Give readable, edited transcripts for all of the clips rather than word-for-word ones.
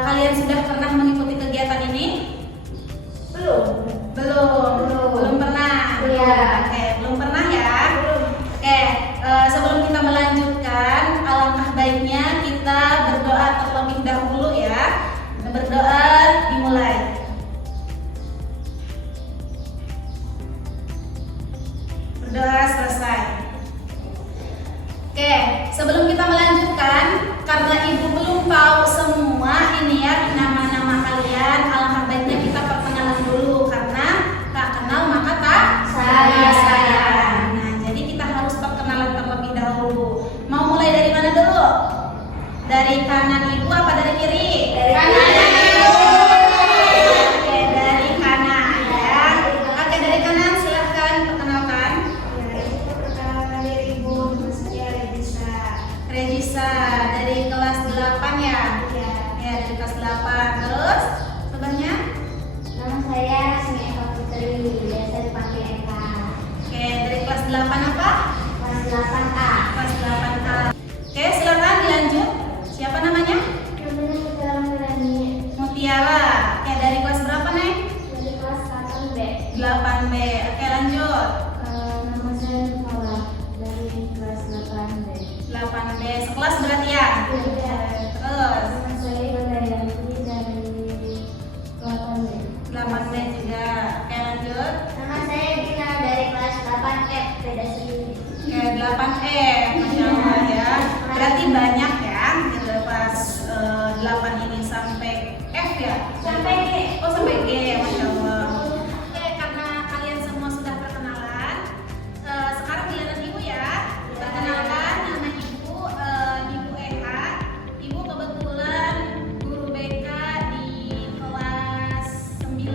Kalian sudah pernah mengikuti kegiatan ini? Belum pernah. Iya. Oke, belum pernah ya. Oke, sebelum kita melanjutkan, alangkah baiknya kita berdoa terlebih dahulu ya. Berdoa dimulai. Berdoa selesai. Oke, sebelum kita melanjutkan, karena ibu belum tahu semua ini ya nama-nama kalian, alangkah baiknya kita perkenalan dulu karena tak kenal maka tak sayang. Nah, jadi kita harus perkenalan terlebih dahulu. Mau mulai dari mana dulu? Dari kanan ibu apa dari kiri? Dari kanan. Oke, dari kanan ya. Oke, dari kanan silahkan perkenalkan. Perkenalkan diri Ibu, nama saya Regisa dari kelas 8 ya? Iya. Ya, dari kelas 8. Terus sebelumnya? Nama saya Rasmi Eka Putri, biasa dipanggil Eka. Oke, dari kelas 8 apa? Kelas 8A. Kelas 8A. Oke, silakan dilanjut. Siapa namanya? Namanya Mutiara Nurani, Mutiara. Oke, dari kelas berapa, Neng? dari kelas 8B. 8B. Oke, lanjut. Nama saya Nufala, dari kelas 8B. 8B. Sekelas berarti ya? Iya. Terus Nama saya Ibayanti dari 8B. 8B juga. Oke, lanjut. Nama saya Dina dari kelas 8F, beda sendiri. Oke, 8E. Masya Allah ya. Berarti banyak ya. Dari kelas 8 ini sampai F ya? Sampai G. Oh, sampai G. Masya Allah. Oke, karena kalian semua sudah perkenalan, sekarang giliran ibu ya. Perkenalkan nama ibu, Ibu Eha. Ibu kebetulan guru BK di kelas 9.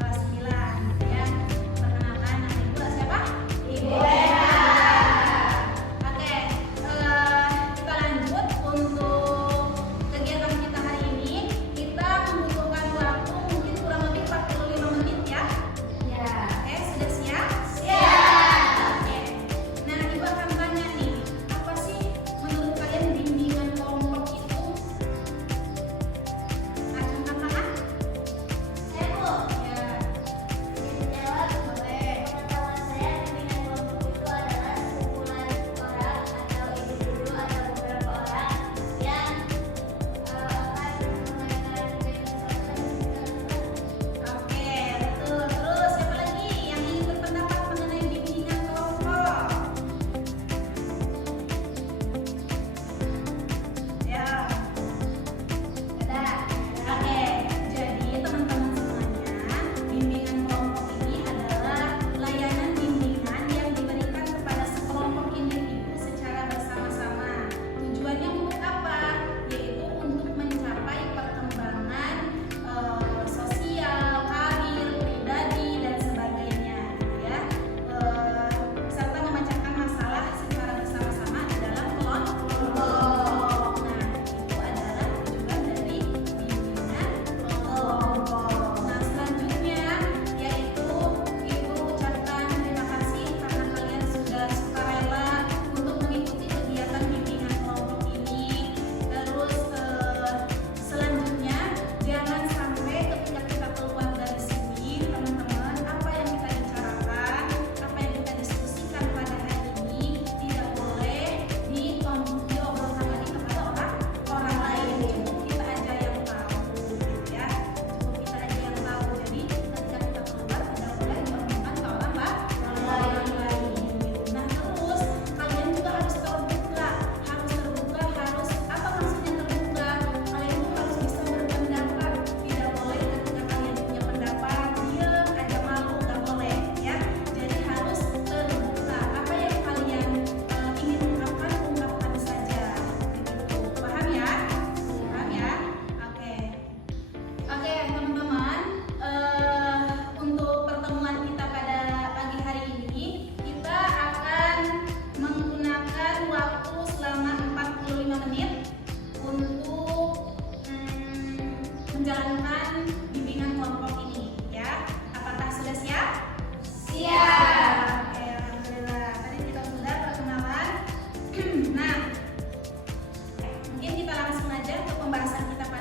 Kelas 9 ya. Perkenalkan nama ibu siapa? Ibu Eha. Oke, kita lanjut untuk kegiatan kita hari ini. Kita membutuhkan waktu mungkin kurang lebih 45 menit ya. Ya. Oke, sudah siap? Siap. Oke. Nah, ibu akan tanya nih, apa sih menurut kalian bimbingan kelompok itu? Acungkan tangan? Saya Bu. Ya. Jawab boleh. Pengetahuan saya, bimbingan kelompok itu adalah sekumpulan orang atau individu atau beberapa orang yang akan mengadakan kegiatan. Oke, betul. Terus siapa lagi yang ingin berpendapat mengenai bimbingan kelompok? Ya. Ada. Oke, jadi teman-teman semuanya, bimbingan kelompok ini adalah layanan bimbingan yang diberikan kepada sekelompok individu secara bersama-sama. Tujuannya untuk apa? Yaitu untuk mencapai perkembangan sosial, karir, pribadi, dan sebagainya, gitu ya. Serta memecahkan masalah secara bersama-sama di dalam kelompok. Nah, itu adalah tujuan dari bimbingan kelompok. Nah, selanjutnya yaitu ibu ucapkan terima kasih karena kalian sudah sukarela untuk mengikuti kegiatan bimbingan kelompok ini. Terus selanjutnya jangan sampai ketika kita keluar dari sini, teman-teman, apa yang kita bicarakan, apa yang kita diskusikan pada hari ini tidak boleh diobrolkan lagi kepada orang lain. Cukup kita aja yang tahu, gitu ya. Cukup kita aja yang tahu. Jadi ketika kita keluar tidak boleh diomongkan ke orang lain. Nah, terus kalian juga harus terbuka, harus apa maksudnya terbuka? Kalian tuh harus bisa berpendapat. Tidak boleh ketika kalian punya pendapat diam aja, malu, nggak boleh ya. Jadi harus terbuka. Apa yang kalian ingin ungkapkan saja. Gitu. Paham ya? Paham ya? Oke. Oke, teman-teman, untuk pertemuan kita pada pagi hari ini, kita akan menggunakan waktu selama 45 menit untuk menjalankan bimbingan kelompok ini, ya. Apakah sudah siap? Siap. Oke, alhamdulillah. Tadi kita sudah perkenalan. Nah, mungkin kita langsung aja ke pembahasan kita pada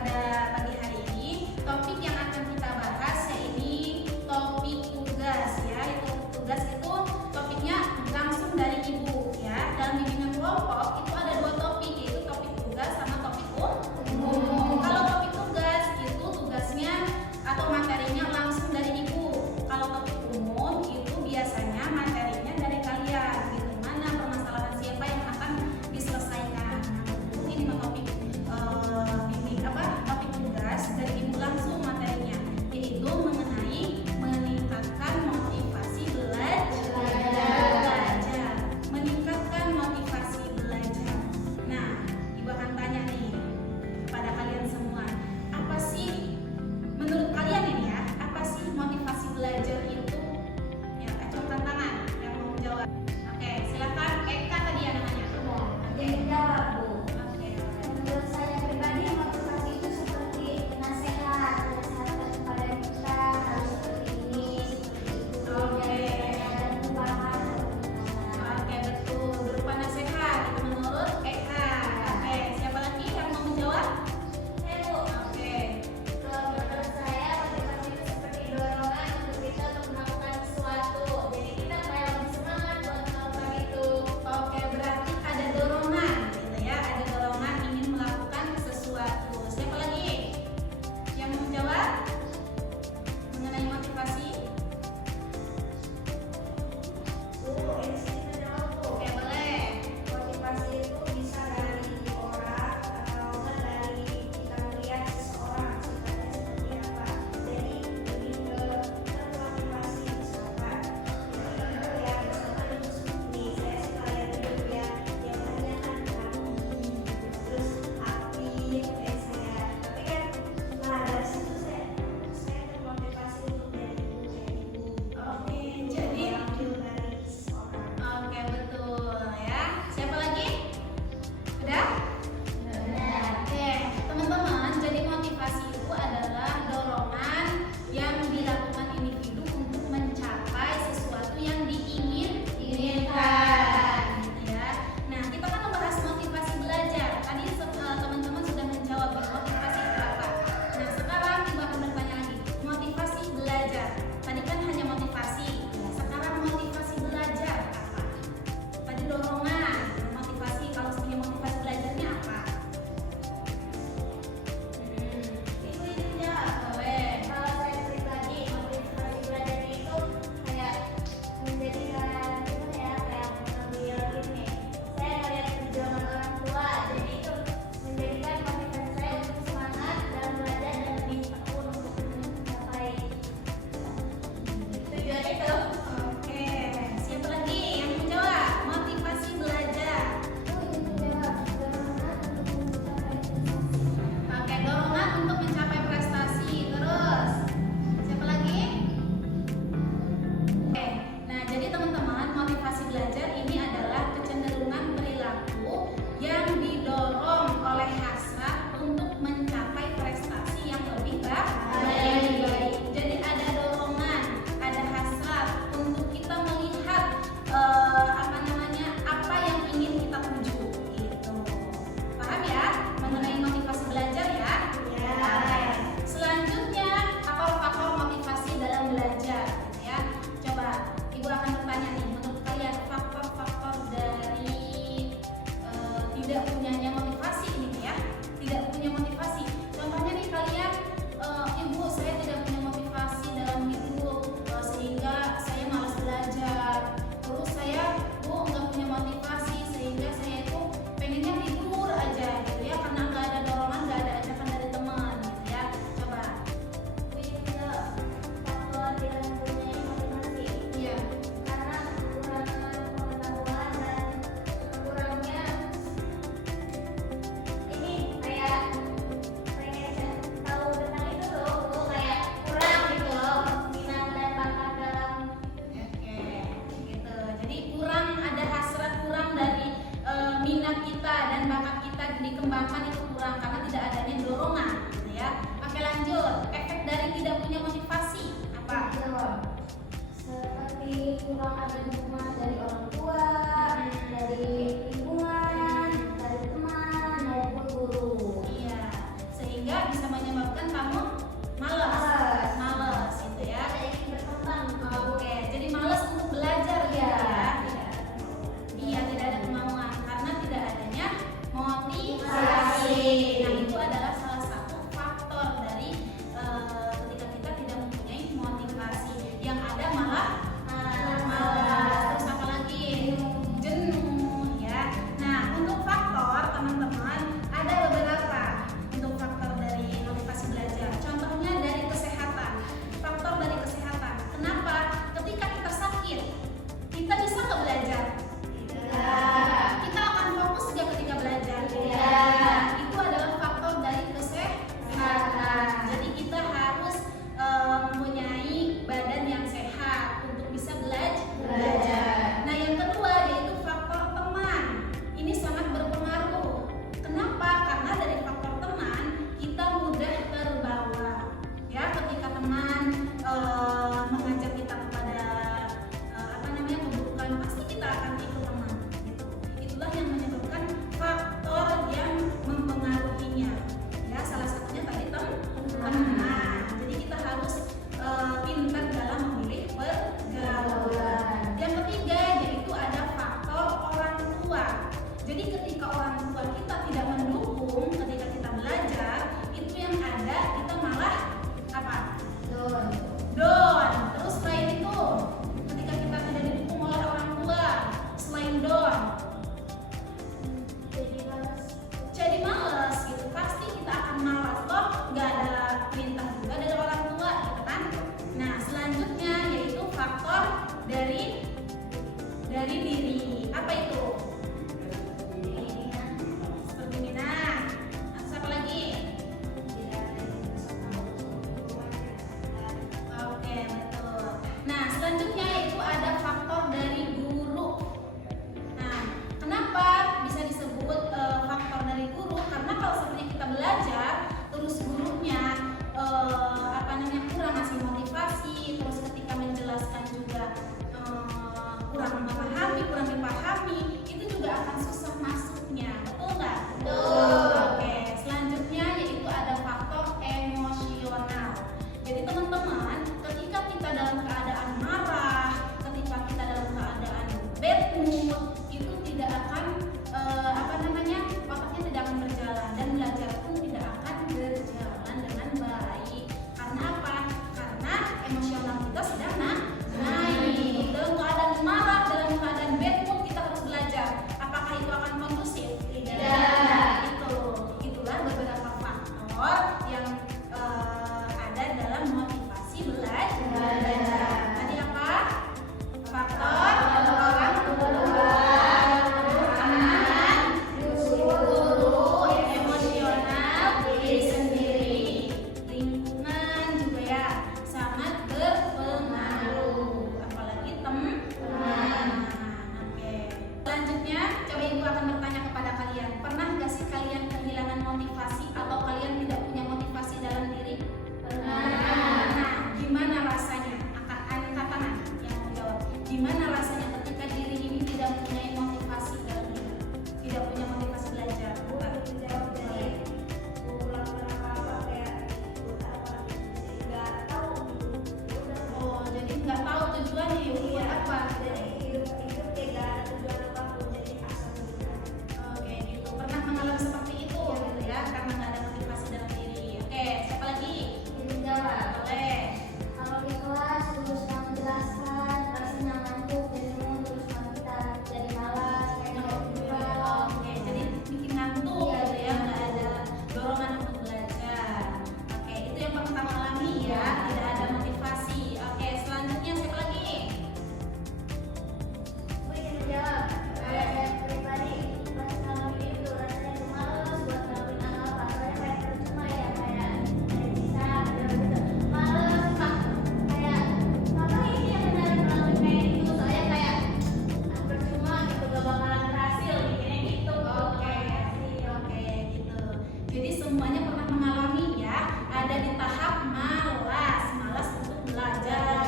pernah mengalami ya, ada di tahap malas, malas untuk belajar,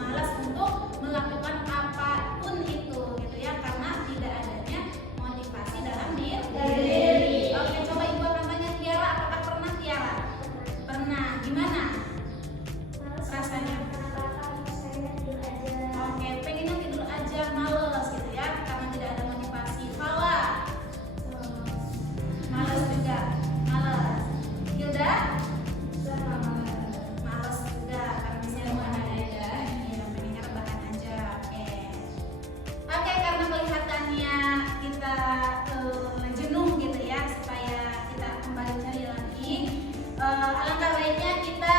malas untuk melakukan apapun itu gitu ya, karena tidak adanya motivasi dalam diri. Oke, coba ibu namanya Tiara, apakah pernah Tiara? Pernah. Gimana rasanya? Oke, pengennya tidur aja, males gitu ya, karena tidak ada motivasi. Fala, males juga, males. Hilda, males juga, karena misalnya rebahan aja, ya pengennya rebahan aja. Oke, karena kelihatannya kita jenuh gitu ya, supaya kita kembali cari lagi. Alangkah baiknya kita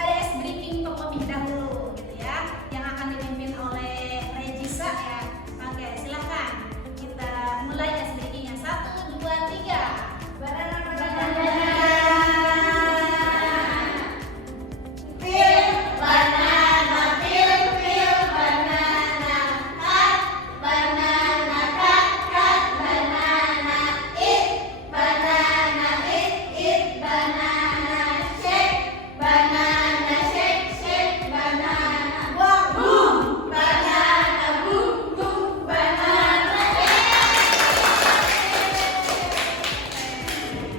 ada ice breaking terlebih dahulu gitu ya, yang akan dipimpin oleh Regisa ya. Oke, silakan kita mulai ice breakingnya. 1, 2, 3. Banana.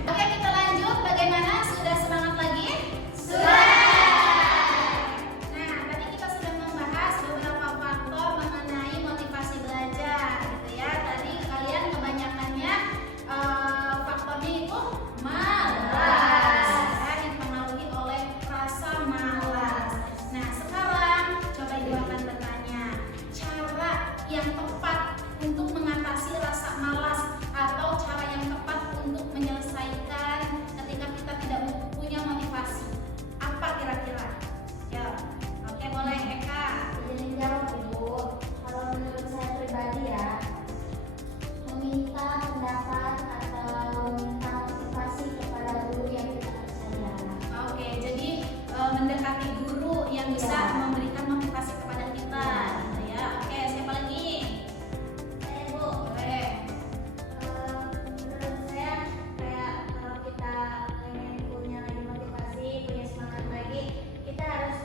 Oke, kita lanjut. Bagaimana? Sudah semangat lagi? Sudah. Nah, tadi kita sudah membahas beberapa faktor mengenai motivasi belajar, gitu ya. Tadi kalian kebanyakannya faktornya itu malas, ya, dipengaruhi oleh rasa malas. Nah, sekarang coba ibu akan bertanya, cara yang tepat untuk mengatasi rasa malas atau cara yang tepat untuk menyelesaikan ketika kita tidak punya motivasi, apa kira-kira? Ya, oke, boleh Eka. Jadi jawab Ibu. Kalau menurut saya pribadi ya, meminta pendapat atau meminta motivasi kepada guru yang kita percaya. Oke, jadi mendekati guru yang bisa Ya. memberikan motivasi kepada kita, gitu ya. Oke, siapa lagi? Saya Bu. Boleh. Menurut saya kayak kalau kita pengen punya lagi motivasi, punya semangat lagi, kita harus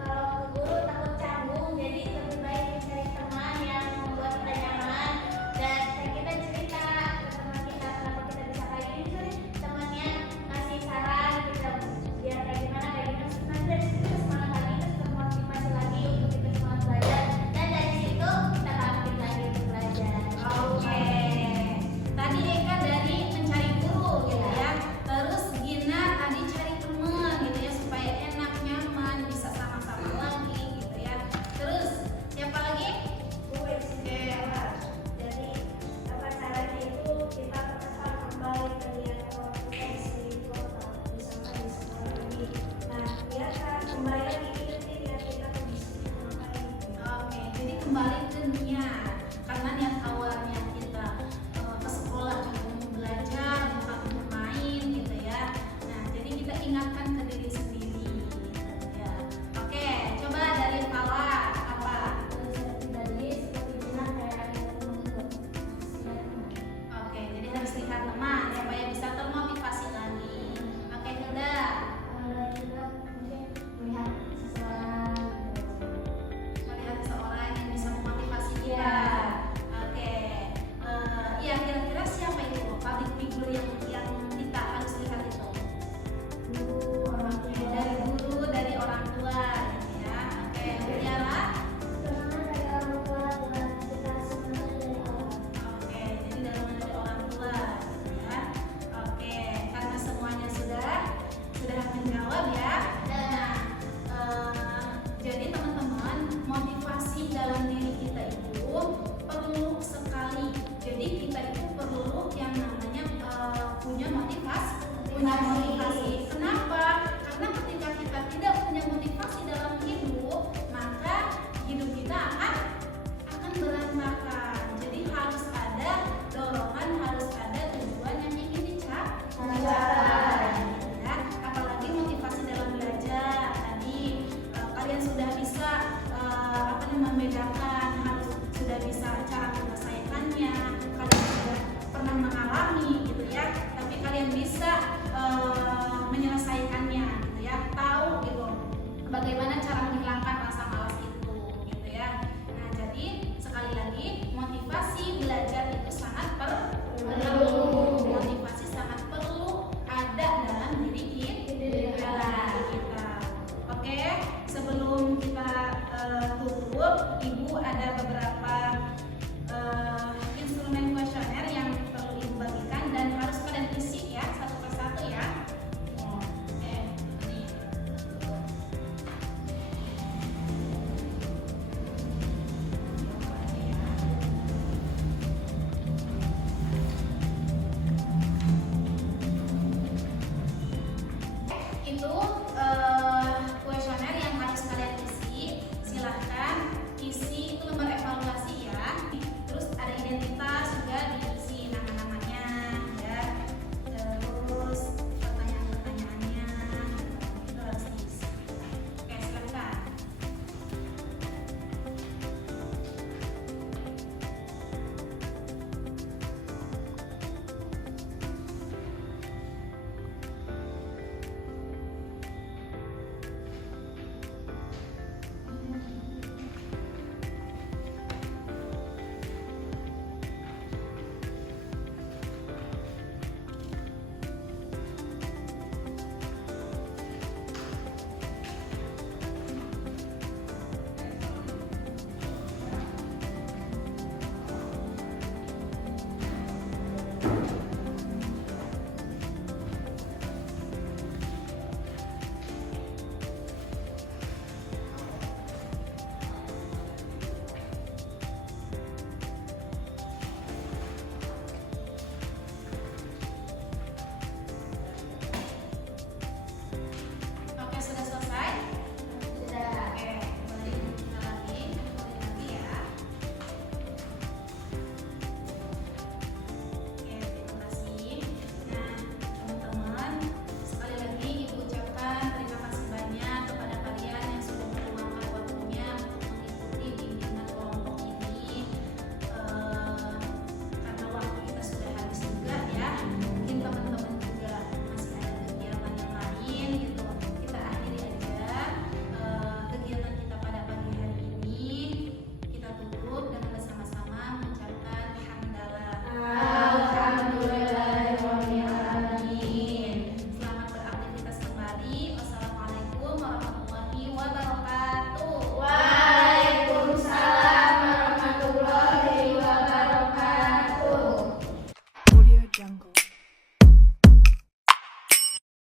kalau ke guru takut canggung, jadi lebih baik mencari teman yang membuat kita nyaman dan kita cerita ke teman kita kenapa kita bisa kayak gini, terus temannya ngasih saran kita biar kayak gimana nanti dari situ kita semangat lagi, terus termotivasi lagi untuk kita semangat belajar dan dari situ kita bangkit lagi untuk belajar. Oke. Tadi Eka dari mencari guru gitu ya. Terus Gina tadi cari teman gitu ya, supaya enak, nyaman, bisa sama-sama lagi gitu ya. Terus siapa lagi? Gue sih jadi apa caranya itu kita tetap kembali ke dia kalau kita di kota misalkan di sekolah lagi, nah biar kembali lagi itu biar kita bisa ngapain. Oke, jadi kembali ke niat. Karena niat awalnya kita ke sekolah cuma mau belajar, bukan untuk main gitu ya. Nah, jadi kita ingatkan ke diri sendiri gitu ya. Oke, coba dari Fala apa? Jadi seperti bilang kayak teman-teman. Oke, jadi harus lihat teman supaya bisa termotivasi lagi. Oke, Hilda. Juga mungkin melihat seseorang Melihat seseorang yang bisa memotivasi kita. Iya. Oke. Iya, kira-kira siapa itu public figure yang kita harus lihat itu? guru, orang tua, itu